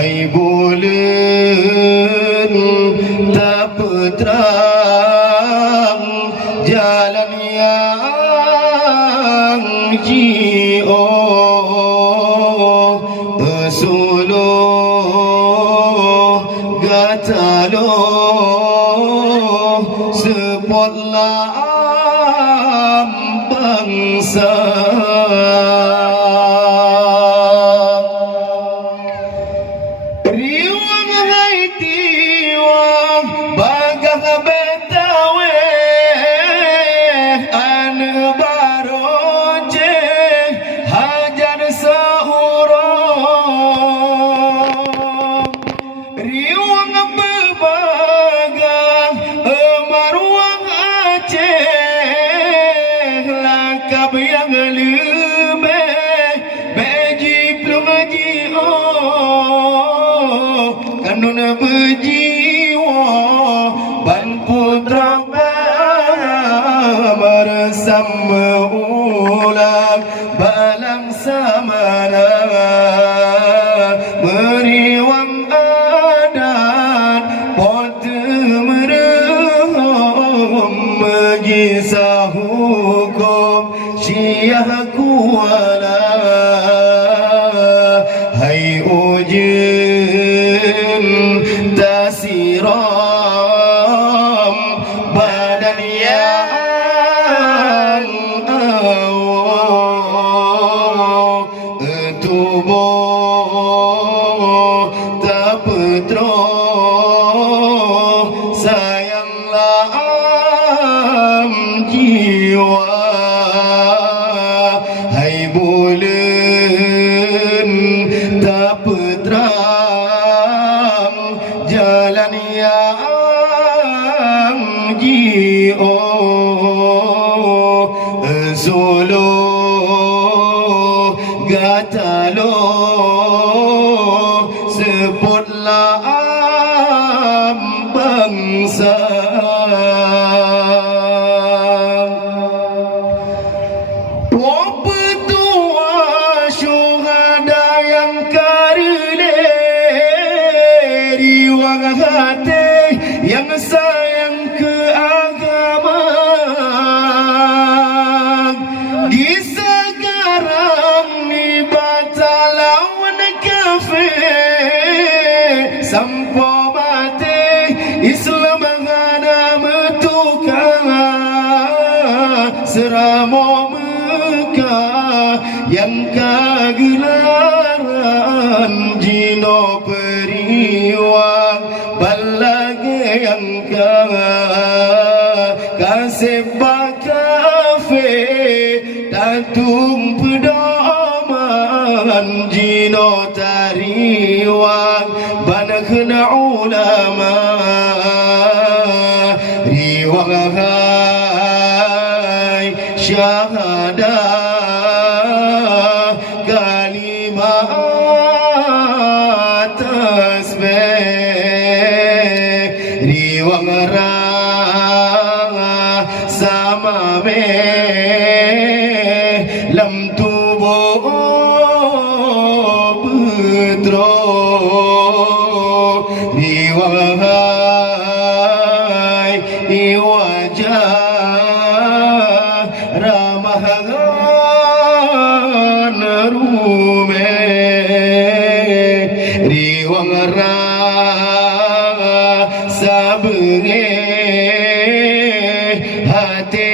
hai bulan tak terang jalan yang jio suluh gatalo sepotlah bangsa riwang hai tiwang bagah betawe an baroje hajar saurong riwang berbagah maruang Aceh langkap yang lebih bagi pelungaji kanun berjiwa ban putra bersama ulang balang samara meriwang adat pot merehom mengisah hukum syiah kuala hai ujin tasiram badan yang awak tubuh tak petroh sayanglah jiwa hai bulan tak terang jalan yang jio suluh gatalo sepotlah bangsa yang sayang ke agama di sekarang ni batalawan kafir sampo mati Islam ada metukar seramo Mekah yang kagelaran jino periwang balage yang kasih bakafe datung pedoman jino tariwang banakna ulama riwang hai syahadah kalimat tasbih riwang sama me lam tubuh petro riwang hai wajah ramahan rume riwang sabenge hati